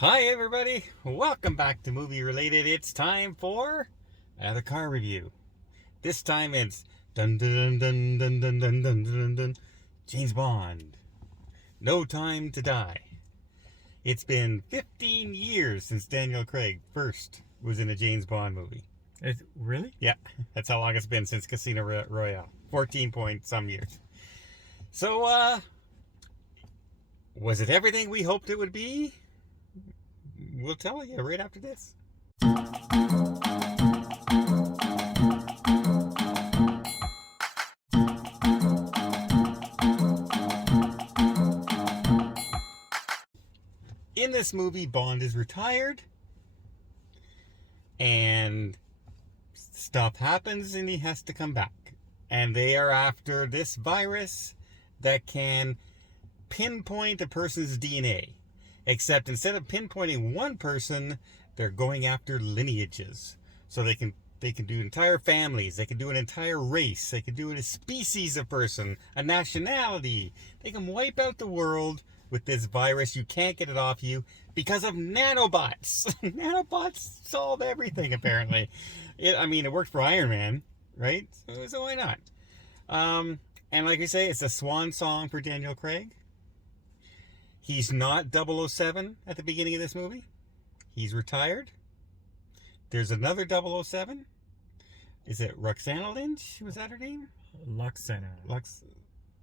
Hi everybody, welcome back to Movie Related. It's time for the car review. This time it's dun dun dun dun dun dun dun dun dun James Bond. No Time to Die. It's been 15 years since Daniel Craig first was in a James Bond movie. Really? Yeah, that's how long it's been since Casino Royale. 14 point some years. So, was it everything we hoped it would be? We'll tell you right after this. In this movie, Bond is retired and stuff happens and he has to come back. And they are after this virus that can pinpoint a person's DNA. Except instead of pinpointing one person, they're going after lineages. So they can do entire families, they can do an entire race, they can do a species of person, a nationality. They can wipe out the world with this virus. You can't get it off you because of nanobots. Nanobots solve everything, apparently. It worked for Iron Man, right? So why not? And like we say, it's a swan song for Daniel Craig. He's not 007 at the beginning of this movie. He's retired. There's another 007. Is it Roxana Lynch? Was that her name? Luxana.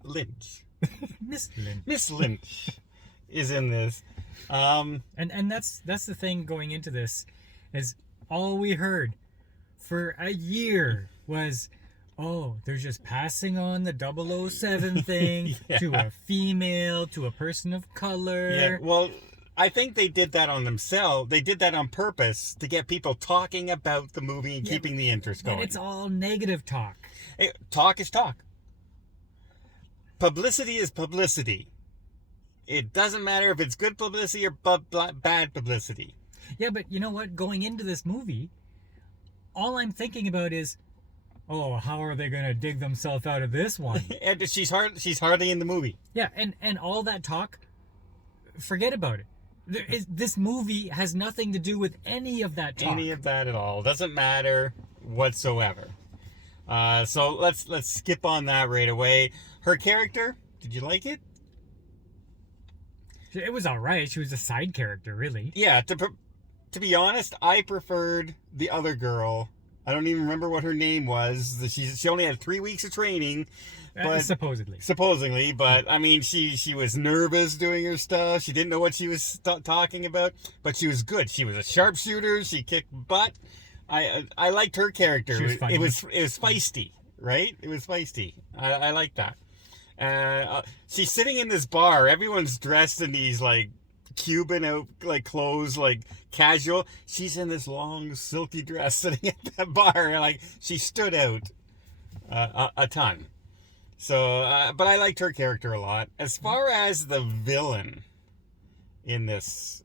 Lynch. Miss Lynch. Miss Lynch is in this. And that's the thing going into this, is all we heard for a year was, oh, they're just passing on the 007 thing Yeah. to a female, to a person of color. Yeah, well, I think they did that on themselves. They did that on purpose to get people talking about the movie and keeping the interest going. And it's all negative talk. Hey, talk is talk. Publicity is publicity. It doesn't matter if it's good publicity or bad publicity. Yeah, but you know what? Going into this movie, all I'm thinking about is, oh, how are they going to dig themselves out of this one? And she's hardly in the movie. Yeah, and all that talk, forget about it. This movie has nothing to do with any of that talk. Any of that at all. Doesn't matter whatsoever. So let's skip on that right away. Her character, did you like it? It was all right. She was a side character, really. Yeah, to be honest, I preferred the other girl. I don't even remember what her name was. She only had 3 weeks of training. But supposedly, but I mean, she was nervous doing her stuff. She didn't know what she was talking about, but she was good. She was a sharpshooter. She kicked butt. I liked her character. She was funny. It was feisty, right? It was feisty. I like that. She's sitting in this bar. Everyone's dressed in these like Cuban out like clothes, like casual. She's in this long silky dress sitting at that bar. Like, she stood out a ton. So, but I liked her character a lot. As far as the villain in this,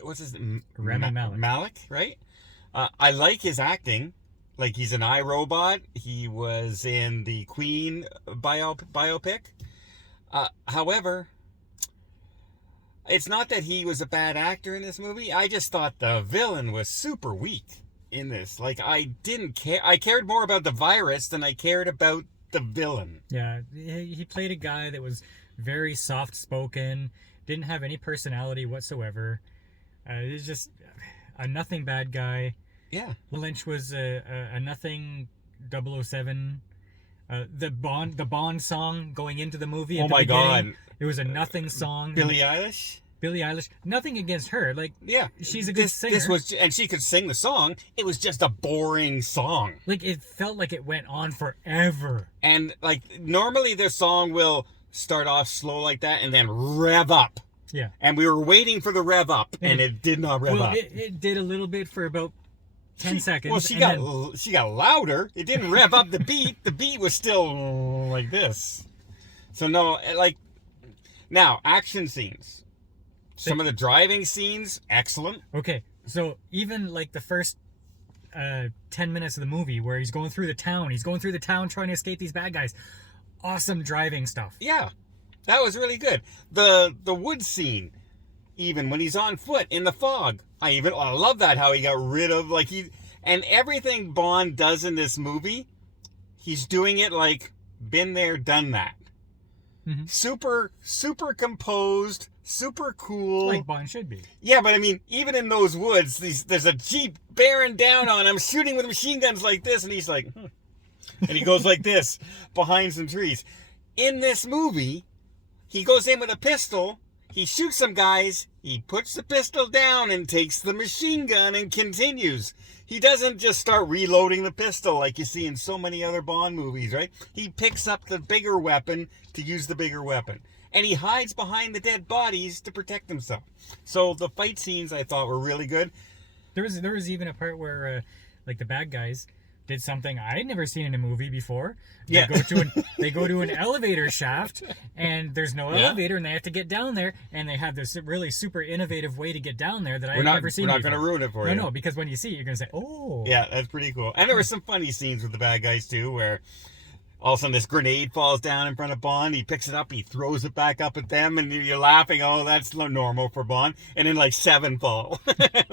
what's his name? Rami Malek. Malek, right? I like his acting. Like, he's an iRobot. He was in the Queen biopic. However, it's not that he was a bad actor in this movie. I just thought the villain was super weak in this. Like, I didn't care. I cared more about the virus than I cared about the villain. Yeah, he played a guy that was very soft-spoken, didn't have any personality whatsoever. He was just a nothing bad guy. Yeah. Lynch was a nothing 007. The Bond song going into the movie. Oh my God! It was a nothing song. Billie Eilish. Nothing against her. Like, yeah, she's a good singer. And she could sing the song. It was just a boring song. Like, it felt like it went on forever. And like, normally their song will start off slow like that and then rev up. Yeah. And we were waiting for the rev up, and it did not rev up. It did a little bit for about 10 seconds. Well, she got louder. It didn't rev up the beat. The beat was still like this. So no, like, now action scenes. Some of the driving scenes, excellent. Okay, so even like the first 10 minutes of the movie where he's going through the town trying to escape these bad guys. Awesome driving stuff. Yeah. That was really good. The wood scene, even when he's on foot in the fog. I love that, how he got rid of, like, and everything Bond does in this movie, he's doing it like, been there, done that. Mm-hmm. Super composed, super cool. Like Bond should be. Yeah, but I mean, even in those woods, there's a Jeep bearing down on him, shooting with machine guns like this, and he's like, and he goes like this, behind some trees. In this movie, he goes in with a pistol, he shoots some guys, he puts the pistol down and takes the machine gun and continues. He doesn't just start reloading the pistol like you see in so many other Bond movies, right? He picks up the bigger weapon to use the bigger weapon. And he hides behind the dead bodies to protect himself. So the fight scenes I thought were really good. There was even a part where like the bad guys did something I'd never seen in a movie before. Yeah. They go to an elevator shaft, and there's no elevator, and they have to get down there, and they have this really super innovative way to get down there that I've never seen We're not before. going to ruin it for you. No, because when you see it, you're going to say, oh. Yeah, that's pretty cool. And there were some funny scenes with the bad guys, too, where all of a sudden this grenade falls down in front of Bond. He picks it up, he throws it back up at them, and you're laughing, oh, that's normal for Bond. And then, like, 7 fall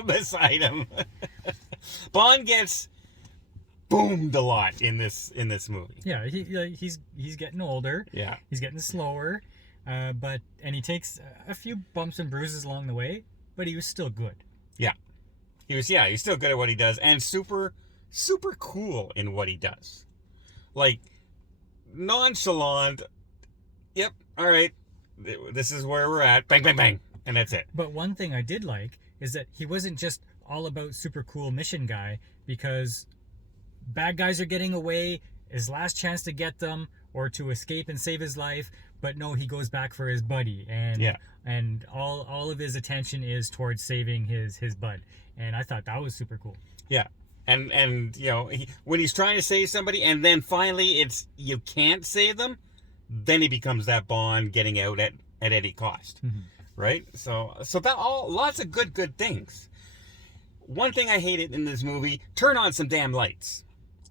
beside him. Bond gets boomed a lot in this movie. Yeah, he's getting older. Yeah. He's getting slower, and he takes a few bumps and bruises along the way, but he was still good. Yeah. He's still good at what he does, and super cool in what he does. Like, nonchalant. Yep, all right, this is where we're at. Bang, bang, bang, and that's it. But one thing I did like is that he wasn't just all about super cool mission guy, because bad guys are getting away, his last chance to get them or to escape and save his life, but no, he goes back for his buddy, and all of his attention is towards saving his bud, and I thought that was super cool. Yeah. And you know, when he's trying to save somebody, and then finally you can't save them, then he becomes that Bond getting out at any cost, right? So that lots of good things. One thing I hated in this movie: turn on some damn lights.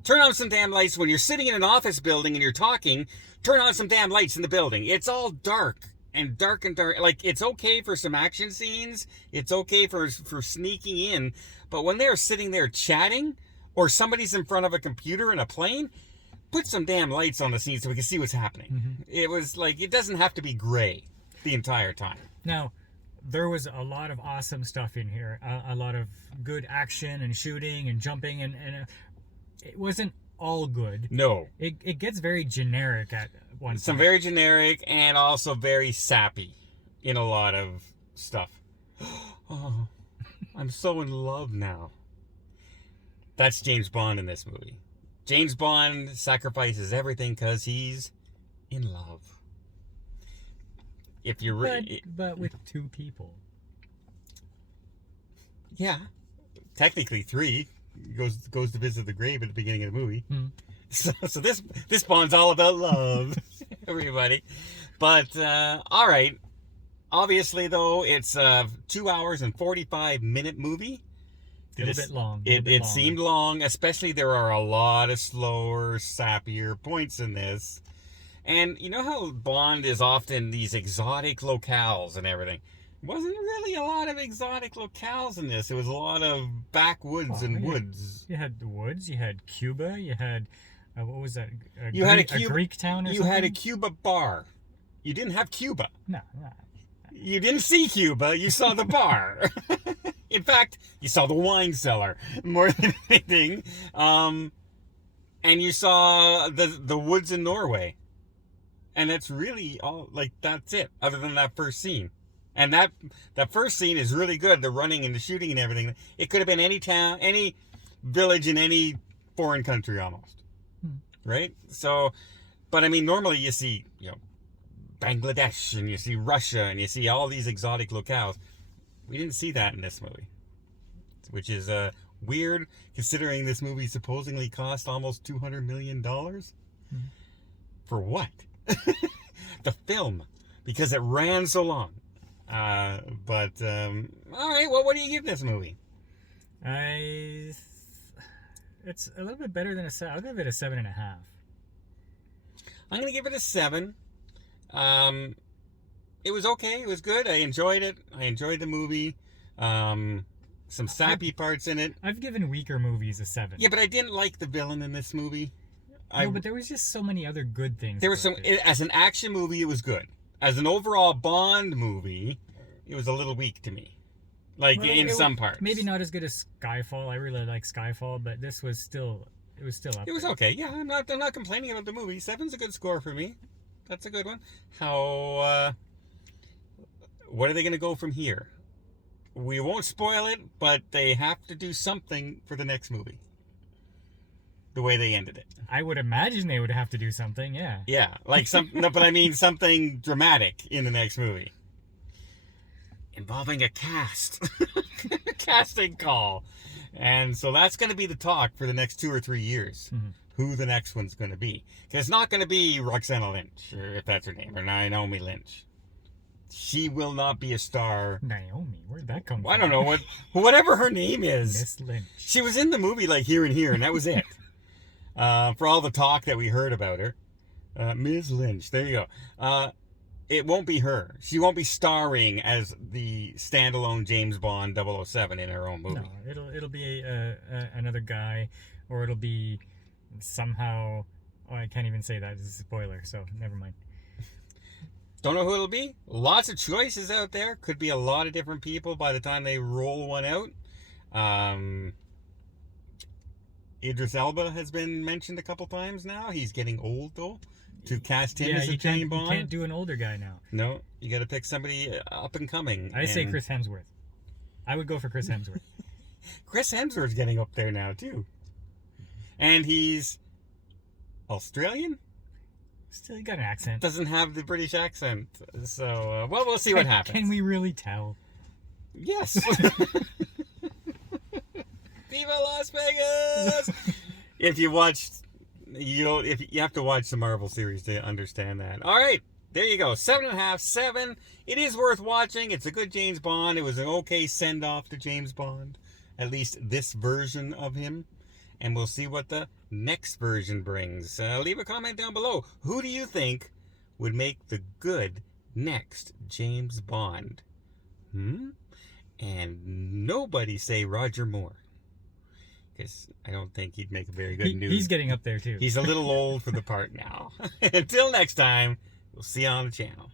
Turn on some damn lights when you're sitting in an office building and you're talking. Turn on some damn lights in the building. It's all dark. Like, it's okay for some action scenes. It's okay for sneaking in. But when they're sitting there chatting, or somebody's in front of a computer in a plane, put some damn lights on the scene so we can see what's happening. It was like, it doesn't have to be gray the entire time. Now, there was a lot of awesome stuff in here. A lot of good action and shooting and jumping, and it wasn't all good. No. It gets very generic at one point. Some very generic and also very sappy in a lot of stuff. Oh, I'm so in love now. That's James Bond in this movie. James Bond sacrifices everything because he's in love. If you're but with 2 people. Yeah. Technically 3. Goes to visit the grave at the beginning of the movie. So this Bond's all about love, everybody. But all right. Obviously, though, it's a 2 hours and 45-minute movie. A little bit long. It seemed long, especially there are a lot of slower, sappier points in this. And you know how Bond is often these exotic locales and everything? Wasn't really a lot of exotic locales in this. It was a lot of backwoods and woods. You had the woods. You had Cuba. You had what was that? A Greek town or you something? had a Cuba bar. You didn't have Cuba. No. You didn't see Cuba. You saw the bar. In fact, you saw the wine cellar more than anything. And you saw the woods in Norway. And that's really all. Like, that's it. Other than that first scene. And that first scene is really good. The running and the shooting and everything. It could have been any town, any village in any foreign country almost. Right? So, but I mean, normally you see, Bangladesh and you see Russia and you see all these exotic locales. We didn't see that in this movie. Which is weird, considering this movie supposedly cost almost $200 million. For what? The film. Because it ran so long. All right, well, what do you give this movie? It's a little bit better than a 7. I'll give it a 7.5. I'm going to give it a 7. It was okay. It was good. I enjoyed it. I enjoyed the movie. Some sappy parts in it. I've given weaker movies a 7. Yeah, but I didn't like the villain in this movie. No, but there was just so many other good things. There was some. As an action movie, it was good. As an overall Bond movie, it was a little weak to me. Like, Well, in some parts. Maybe not as good as Skyfall. I really like Skyfall, but this was still. It was still up. It was there. okay. Yeah, I'm not complaining about the movie. 7's a good score for me. That's a good one. How? What are they going to go from here? We won't spoil it, but they have to do something for the next movie. The way they ended it. I would imagine they would have to do something. Yeah. Yeah, like no, but I mean something dramatic in the next movie. Involving a casting call. And so that's going to be the talk for the next 2 or 3 years. Mm-hmm. Who the next one's going to be. Because it's not going to be Roxana Lynch, or if that's her name, or Naomi Lynch. She will not be a star. Naomi, where'd that come from? I don't know, whatever her name is. Miss Lynch. She was in the movie like Here and Here, and that was it. For all the talk that we heard about her. Ms. Lynch, there you go. It won't be her. She won't be starring as the standalone James Bond 007 in her own movie. No, it'll be another guy, or it'll be somehow. Oh, I can't even say that. It's a spoiler, so never mind. Don't know who it'll be. Lots of choices out there. Could be a lot of different people by the time they roll one out. Idris Elba has been mentioned a couple times now. He's getting old, though, to cast him as a James Bond. You can't do an older guy now. No, you got to pick somebody up and coming. I say Chris Hemsworth. I would go for Chris Hemsworth. Chris Hemsworth's getting up there now, too. And he's Australian? Still, you got an accent. Doesn't have the British accent. So, well, we'll see what happens. Can we really tell? Yes. Viva Las Vegas! If you watched, if you have to watch the Marvel series to understand that. All right, there you go. 7.5, 7. It is worth watching. It's a good James Bond. It was an okay send off to James Bond, at least this version of him. And we'll see what the next version brings. Leave a comment down below. Who do you think would make the good next James Bond? And nobody say Roger Moore. Because I don't think he'd make a very good new... He's getting up there, too. He's a little old for the part now. Until next time, we'll see you on the channel.